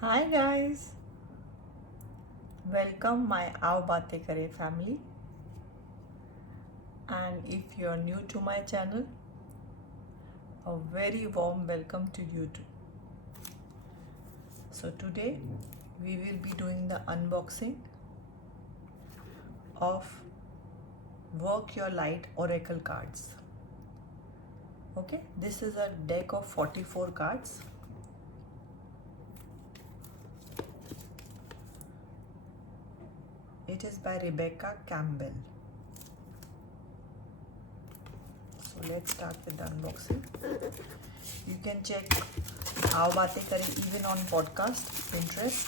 Hi guys, welcome my Aao Baatein Kare family, and if you are new to my channel, a very warm welcome to you too. So today we will be doing the unboxing of Work Your Light Oracle cards. Okay, this is a deck of 44 cards. It is by Rebecca Campbell. So let's start with the unboxing. You can check Aao Baatein Kare even on podcast, Pinterest,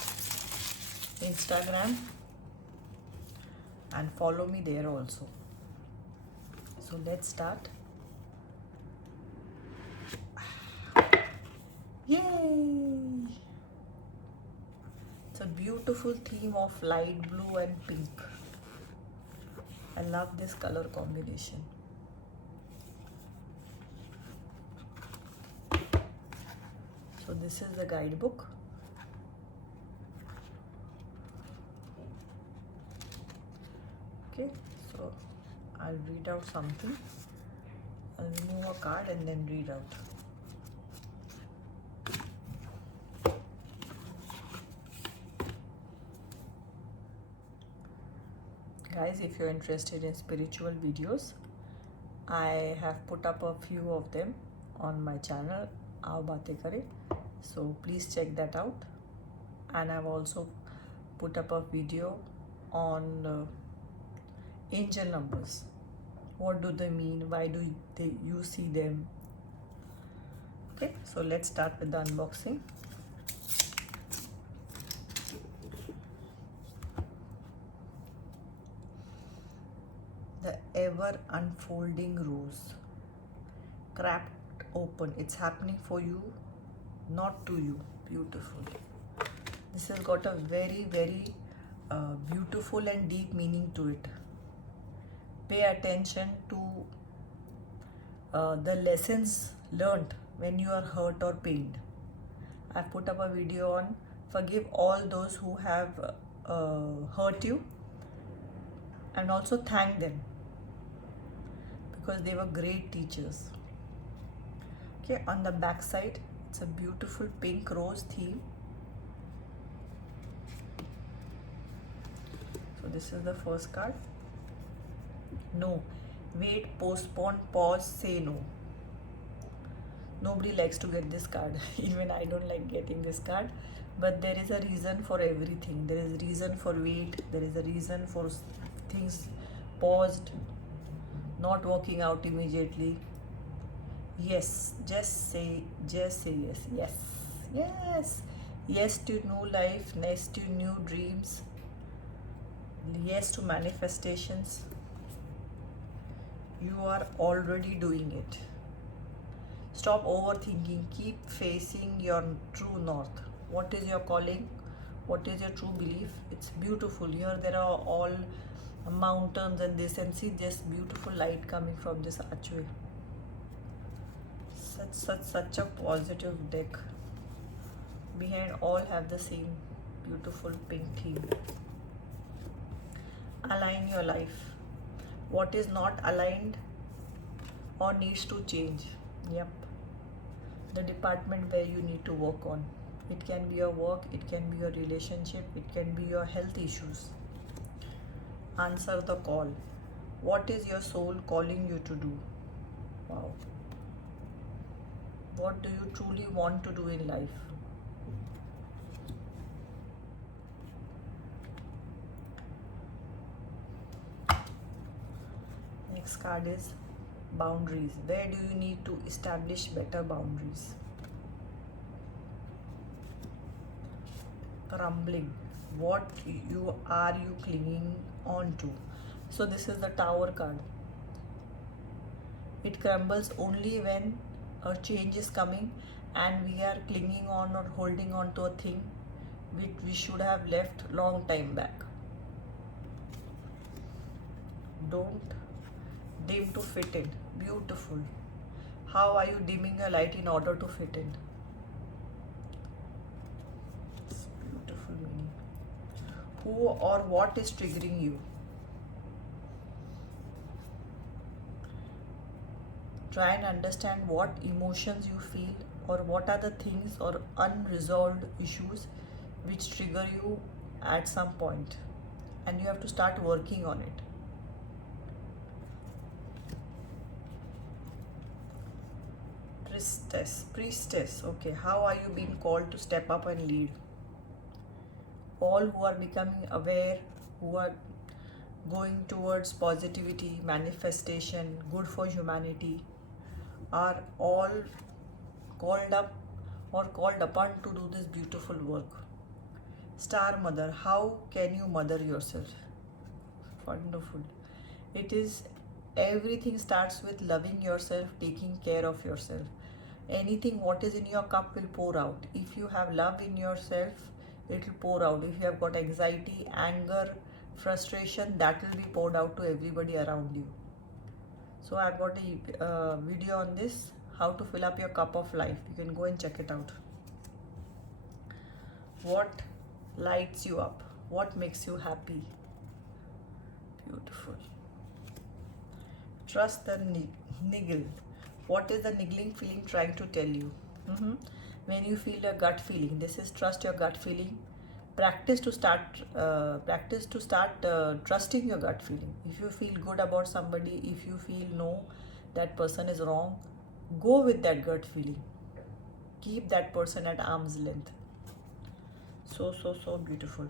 Instagram, and follow me there also. So let's start. Yay! It's a beautiful theme of light blue and pink. I love this color combination. So this is the guidebook. Okay, so I'll read out something. I'll remove a card and then read out. Guys, if you're interested in spiritual videos, I have put up a few of them on my channel Aao Baatein Kare, so please check that out. And I've also put up a video on angel numbers. What do they mean? Why do you see them? Okay, so let's start with the unboxing. The ever unfolding rose, cracked open. It's happening for you, not to you. Beautiful. This has got a very beautiful and deep meaning to it. Pay attention to the lessons learned when you are hurt or pained. I've put up a video on forgive all those who have hurt you, and also thank them because they were great teachers. Okay, on the back side, it's a beautiful pink rose theme. So this is the first card. No, wait, postpone, pause, say no. Nobody likes to get this card. Even I don't like getting this card. But there is a reason for everything. There is a reason for wait. There is a reason for things paused, not working out immediately. Yes, just say yes. Yes, yes. Yes to new life. Yes to new dreams. Yes to manifestations. You are already doing it. Stop overthinking. Keep facing your true north. What is your calling? What is your true belief? It's beautiful. Here there are all mountains and this, and see this beautiful light coming from this archway. Such a positive deck. Behind all have the same beautiful pink theme. Align your life. What is not aligned or needs to change? Yep. The department where you need to work on. It can be your work, it can be your relationship, it can be your health issues. Answer the call. What is your soul calling you to do? Wow. What do you truly want to do in life? Next card is boundaries. Where do you need to establish better boundaries? Crumbling. What are you clinging on to? So this is the Tower card. It crumbles only when a change is coming and we are clinging on or holding on to a thing which we should have left long time back. Don't dim to fit in. Beautiful. How are you dimming your light in order to fit in? beautiful meaning. Who or what is triggering you? Try and understand what emotions you feel, or what are the things or unresolved issues which trigger you at some point, and you have to start working on it. Priestess. Okay, how are you being called to step up and lead? All who are becoming aware, who are going towards positivity, manifestation, good for humanity, are all called up or called upon to do this beautiful work. Star Mother, how can you mother yourself? Wonderful. It is, everything starts with loving yourself, taking care of yourself. Anything what is in your cup will pour out. If you have love in yourself, it will pour out. If you have got anxiety, anger, frustration, that will be poured out to everybody around you. So I've got a video on this, how to fill up your cup of life. You can go and check it out. What lights you up? What makes you happy? Beautiful. Trust the niggle. What is the niggling feeling trying to tell you? When you feel a gut feeling, this is trust your gut feeling. Practice to start trusting your gut feeling. If you feel good about somebody, if you feel no, that person is wrong, go with that gut feeling. Keep that person at arm's length. So beautiful.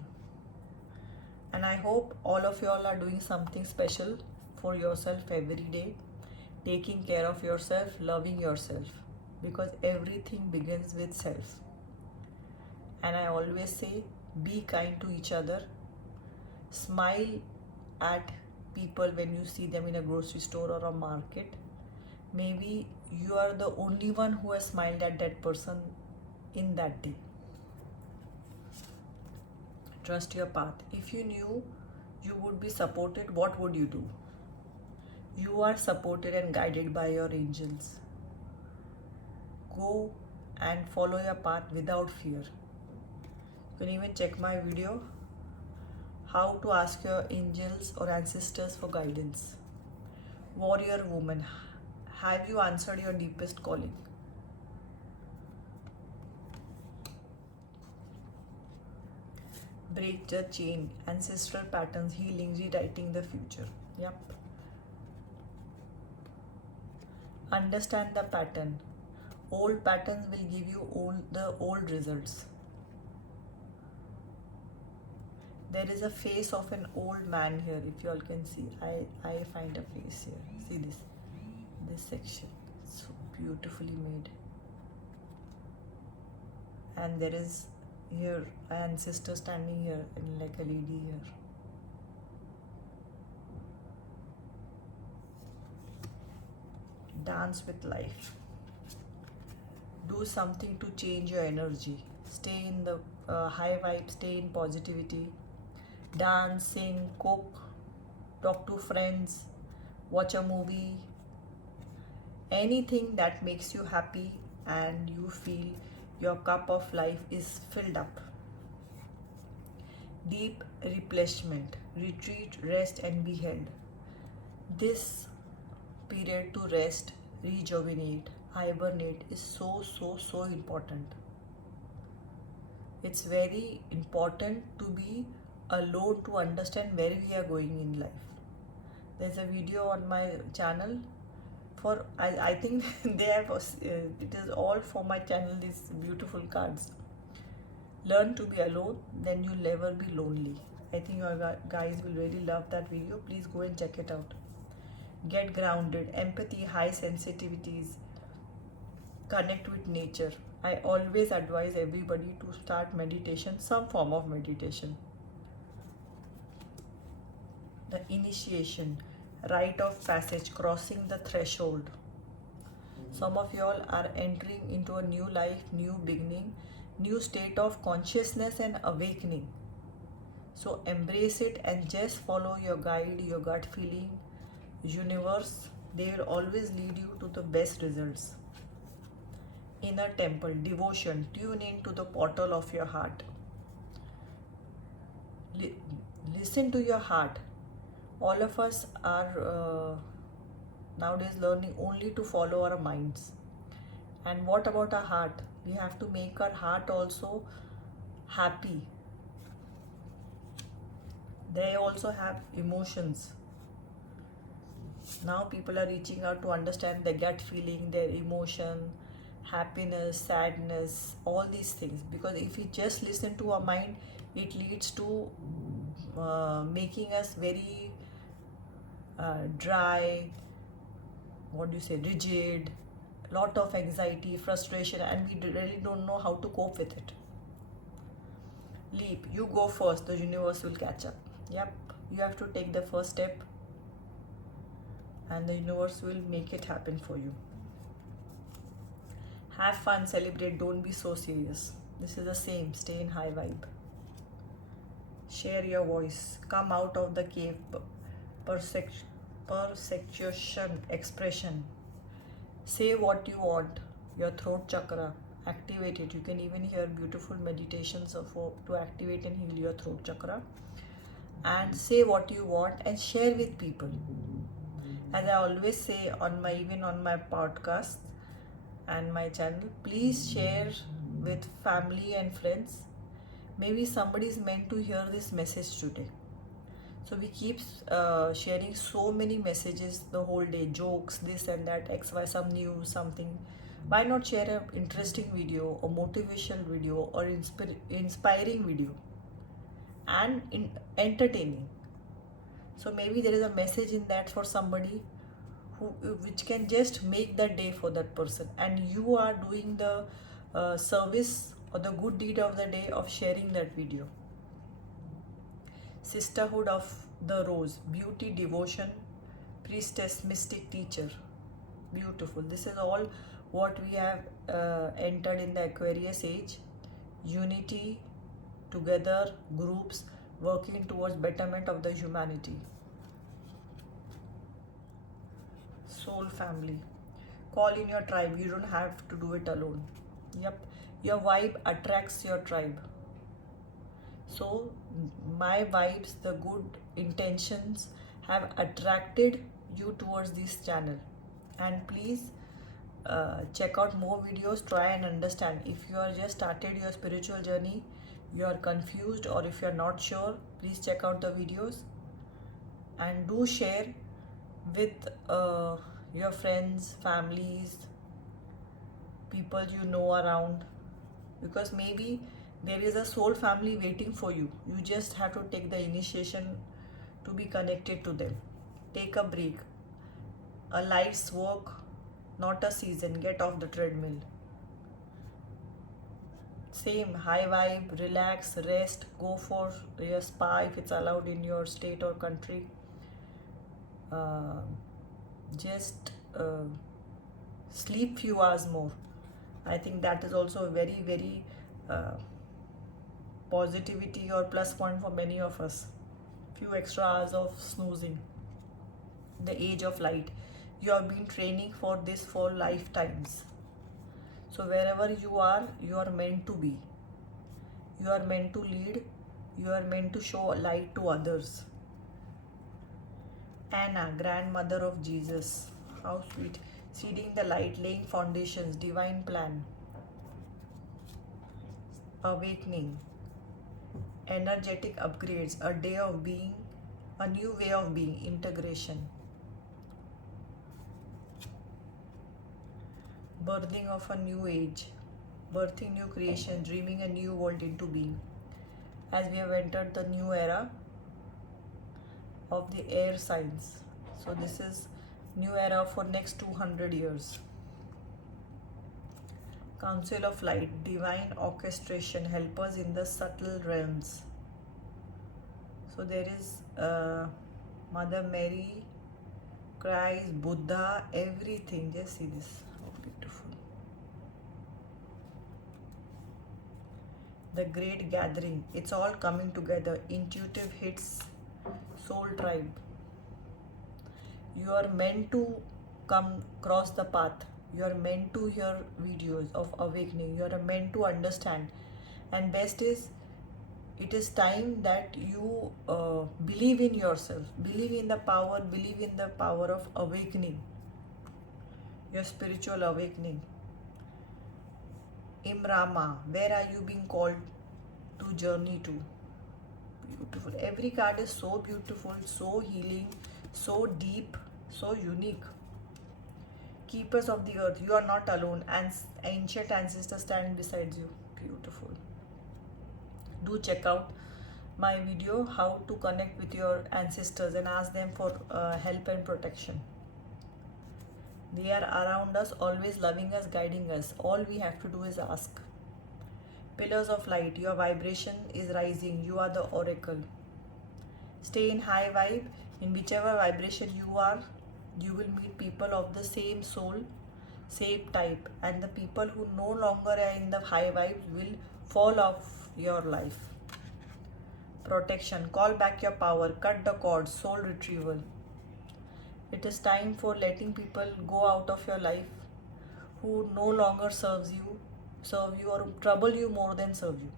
And I hope all of you all are doing something special for yourself every day, taking care of yourself, loving yourself, because everything begins with self. And I always say, be kind to each other. Smile at people when you see them in a grocery store or a market. Maybe you are the only one who has smiled at that person in that day. Trust your path. If you knew you would be supported, what would you do? You are supported and guided by your angels. Go and follow your path without fear. You can even check my video, how to ask your angels or ancestors for guidance. Warrior woman, have you answered your deepest calling? Break the chain, ancestral patterns, healing, rewriting the future. Yep. Understand the pattern. Old patterns will give you the old results. There is a face of an old man here, if you all can see. I find a face here. See this section. So beautifully made. And there is here an ancestor standing here and like a lady here. Dance with life. Do something to change your energy. Stay in the high vibe, stay in positivity. Dance, sing, cook, talk to friends, watch a movie. Anything that makes you happy and you feel your cup of life is filled up. Deep replenishment. Retreat, rest and be held. This period to rest, rejuvenate, hibernate is so important. It's very important to be alone to understand where we are going in life. There's a video on my channel for I think they have it is all for my channel, these beautiful cards. Learn to be alone, then you'll never be lonely. I think you guys will really love that video. Please go and check it out. Get grounded, empathy, high sensitivities, connect with nature. I always advise everybody to start meditation, some form of meditation. The initiation, rite of passage, crossing the threshold. Some of you all are entering into a new life, new beginning, new state of consciousness and awakening. So embrace it and just follow your guide, your gut feeling, universe. They will always lead you to the best results. Inner temple, devotion, tune in to the portal of your heart. li- listen to your heart. All of us are nowadays learning only to follow our minds. And what about our heart? We have to make our heart also happy. They also have emotions. Now people are reaching out to understand their gut feeling, their emotion, happiness, sadness, all these things. Because if we just listen to our mind, it leads to making us very dry, what do you say, rigid, lot of anxiety, frustration, and we really don't know how to cope with it. Leap, you go first, the universe will catch up. Yep, you have to take the first step and the universe will make it happen for you. Have fun, celebrate, don't be so serious. This is the same, stay in high vibe. Share your voice, come out of the cave, perception, expression. Say what you want, your throat chakra, activate it. You can even hear beautiful meditations to activate and heal your throat chakra. And say what you want and share with people. As I always say on my podcast and my channel, please share with family and friends. Maybe somebody is meant to hear this message today. So we keep sharing so many messages the whole day, jokes, this and that, XY, some news, something. Why not share an interesting video or motivational video or inspiring video and entertaining? So maybe there is a message in that for somebody which can just make that day for that person, and you are doing the service or the good deed of the day of sharing that video. Sisterhood of the Rose, beauty, devotion, priestess, mystic, teacher. Beautiful. This is all what we have entered in the Aquarius age. Unity, together, groups, working towards betterment of the humanity. Soul family. Call in your tribe. You don't have to do it alone. Yep. Your vibe attracts your tribe. So my vibes, the good intentions have attracted you towards this channel. And please check out more videos, try and understand. If you are just started your spiritual journey, you are confused, or if you are not sure, please check out the videos and do share with your friends, families, people you know around, because maybe there is a soul family waiting for you. You just have to take the initiation to be connected to them. Take a break. A life's work, not a season. Get off the treadmill. Same, high vibe, relax, rest, go for your spa if it's allowed in your state or country. Just sleep few hours more. I think that is also a very, very positivity or plus point for many of us. Few extra hours of snoozing. The age of light. You have been training for this for lifetimes. So wherever you are meant to be. You are meant to lead. You are meant to show light to others. Anna, grandmother of Jesus. How sweet. Seeding the light, laying foundations, divine plan. Awakening. Energetic upgrades, a day of being, a new way of being, integration. Birthing of a new age, birthing new creation, dreaming a new world into being. As we have entered the new era of the air signs. So this is new era for next 200 years. Council of Light, divine orchestration, helpers in the subtle realms. So there is Mother Mary, Christ, Buddha, everything. Just see this, how beautiful. The Great Gathering, it's all coming together. Intuitive hits, soul tribe. You are meant to come cross the path. You are meant to hear videos of awakening. You are meant to understand. And best is, it is time that you believe in yourself, believe in the power of awakening, your spiritual awakening. Imrama, where are you being called to journey to? Beautiful. Every card is so beautiful, so healing, so deep, so unique. Keepers of the earth, you are not alone, and ancient ancestors stand beside you. Beautiful. Do check out my video how to connect with your ancestors and ask them for help and protection. They are around us, always loving us, guiding us. All we have to do is ask. Pillars of light, your vibration is rising. You are the oracle. Stay in high vibe. In whichever vibration you are, you will meet people of the same soul, same type. And the people who no longer are in the high vibe will fall off your life. Protection, call back your power. Cut the cords, soul retrieval. It is time for letting people go out of your life who no longer serve you or trouble you more than serve you.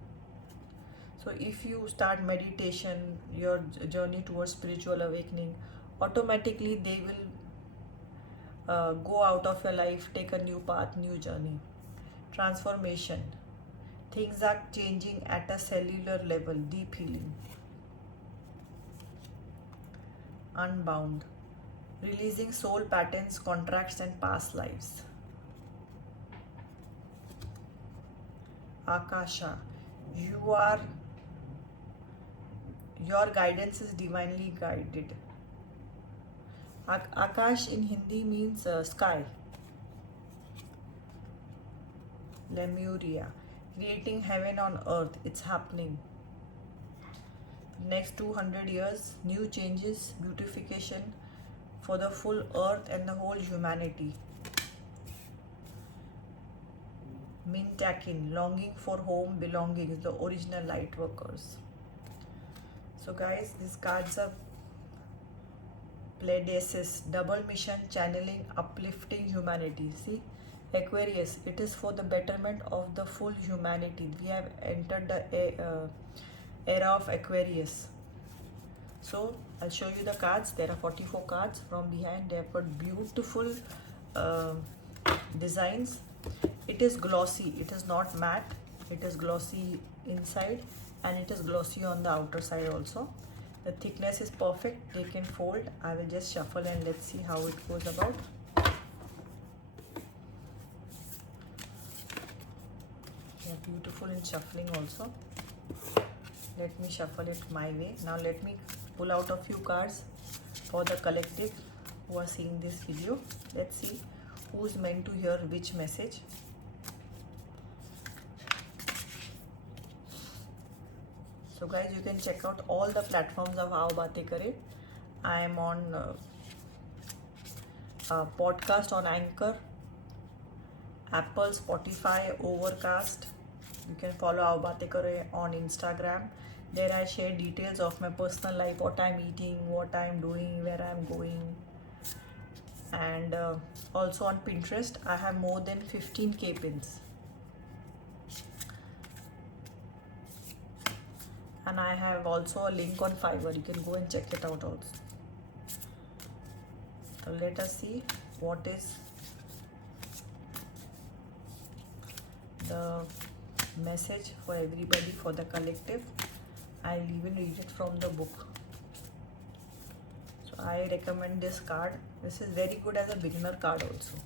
So if you start meditation, your journey towards spiritual awakening, automatically they will go out of your life, take a new path, new journey. Transformation. Things are changing at a cellular level, deep healing. Unbound. Releasing soul patterns, contracts and past lives. Akasha, your guidance is divinely guided. Akash in Hindi means sky. Lemuria, creating heaven on earth, it's happening. Next 200 years, new changes, beautification for the full earth and the whole humanity. Mintakin, longing for home, belongings, the original light workers. So guys, these cards are Pledesis, double mission, channeling, uplifting humanity. See, Aquarius, it is for the betterment of the full humanity. We have entered the era of Aquarius. So I'll show you the cards. There are 44 cards from behind. They have got beautiful designs. It is glossy, it is not matte. It is glossy inside and it is glossy on the outer side also. The thickness is perfect. They can fold. I will just shuffle and let's see how it goes about. They are beautiful in shuffling also. Let me shuffle it my way. Now let me pull out a few cards for the collective who are seeing this video. Let's see who's meant to hear which message. So guys, you can check out all the platforms of Aao Baatein Kare. I am on podcast on Anchor, Apple, Spotify, Overcast. You can follow Aao Baatein Kare on Instagram. There I share details of my personal life, what I'm eating, what I'm doing, where I'm going. And also on Pinterest, I have more than 15k pins. And I have also a link on Fiverr. You can go and check it out also. So let us see what is the message for everybody, for the collective. I'll even read it from the book. So I recommend this card. This is very good as a beginner card also.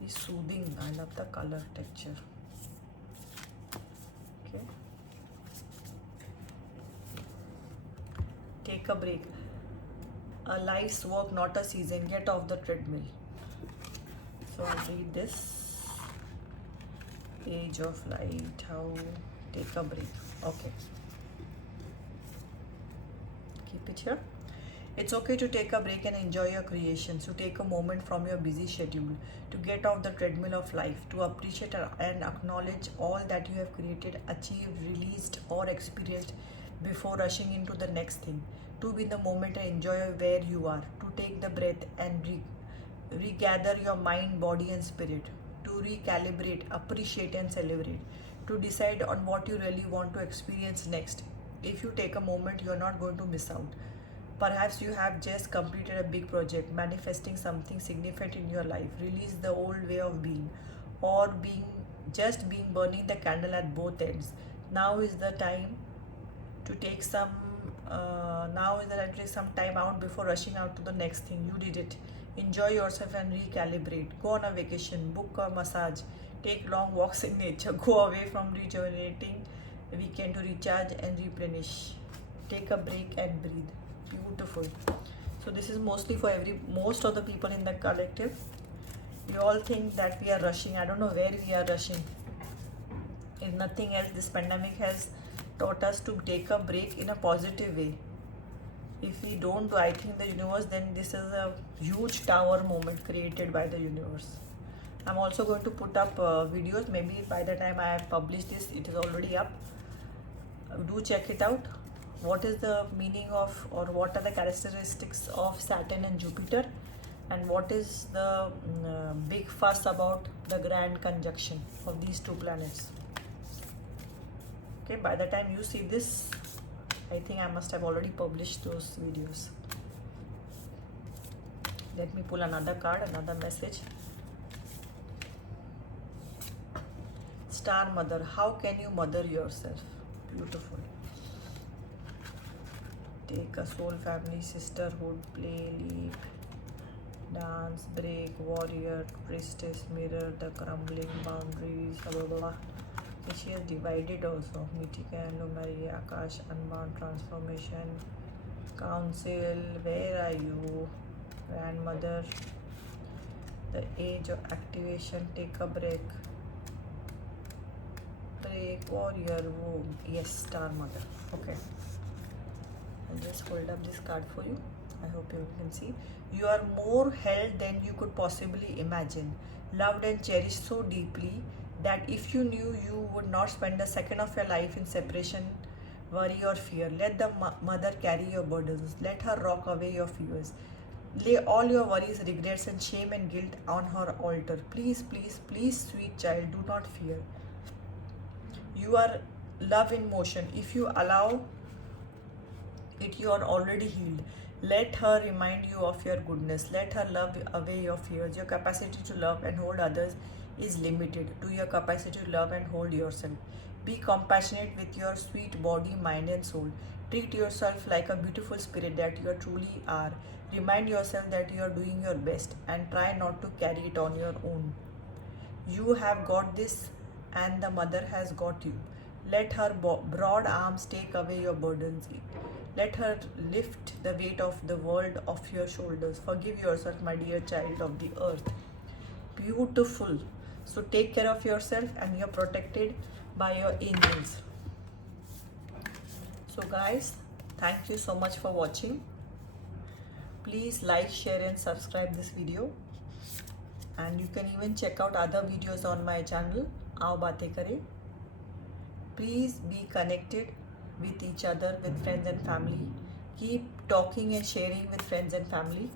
It's soothing. I love the color texture. Okay. Take a break. A life's work, not a season. Get off the treadmill. So I'll read this. Page of Light. How take a break. Okay. Keep it here. It's okay to take a break and enjoy your creations, to take a moment from your busy schedule, to get off the treadmill of life, to appreciate and acknowledge all that you have created, achieved, released, or experienced before rushing into the next thing, to be in the moment and enjoy where you are, to take the breath and regather your mind, body, and spirit, to recalibrate, appreciate and celebrate, to decide on what you really want to experience next. If you take a moment, you're not going to miss out. Perhaps you have just completed a big project, manifesting something significant in your life, release the old way of being, or being burning the candle at both ends. Now is the time to take some time out before rushing out to the next thing. You did it. Enjoy yourself and recalibrate. Go on a vacation, book a massage, take long walks in nature, go away from rejuvenating weekend to recharge and replenish. Take a break and breathe. Beautiful. So this is mostly for most of the people in the collective. We all think that we are rushing. I don't know where we are rushing. If nothing else, this pandemic has taught us to take a break in a positive way. If we don't do, I think the universe, then this is a huge tower moment created by the universe. I'm also going to put up videos. Maybe by the time I have published this, it is already up. Do check it out. What is the meaning of, or what are the characteristics of Saturn and Jupiter, and what is the big fuss about the grand conjunction of these two planets. Okay, by the time you see this, I think I must have already published those videos. Let me pull another card, another message. Star Mother, how can you mother yourself? Beautiful. Take a soul, family, sisterhood, play, leap, dance, break, warrior, priestess, mirror, the crumbling boundaries, blah blah blah. She has divided also. Mitika and Lumari, Akash, unbound transformation, council, where are you? Grandmother, the age of activation, take a break. Break, warrior, womb. Yes, Star Mother. Okay. I'll just hold up this card for you. I hope you can see. You are more held than you could possibly imagine. Loved and cherished so deeply that if you knew, you would not spend a second of your life in separation, worry or fear. Let the mother carry your burdens. Let her rock away your fears. Lay all your worries, regrets and shame and guilt on her altar. Please, please, please, sweet child, do not fear. You are love in motion. If you allow it, you are already healed. Let her remind you of your goodness. Let her love away your fears. Your capacity to love and hold others is limited to your capacity to love and hold yourself. Be compassionate with your sweet body, mind and soul. Treat yourself like a beautiful spirit that you truly are. Remind yourself that you are doing your best and try not to carry it on your own. You have got this and the mother has got you. Let her broad arms take away your burdens. Let her lift the weight of the world off your shoulders. Forgive yourself, my dear child of the earth. Beautiful. So take care of yourself and you're protected by your angels. So guys, thank you so much for watching. Please like, share and subscribe this video. And you can even check out other videos on my channel, Aao Baatein Kare. Please be connected with each other, with friends and family. Keep talking and sharing with friends and family.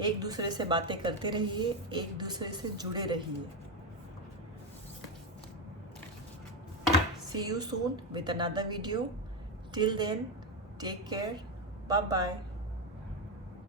एक दूसरे से बातें करते रहिए, एक दूसरे से जुड़े रहिए. See you soon with another video. Till then, take care. Bye bye.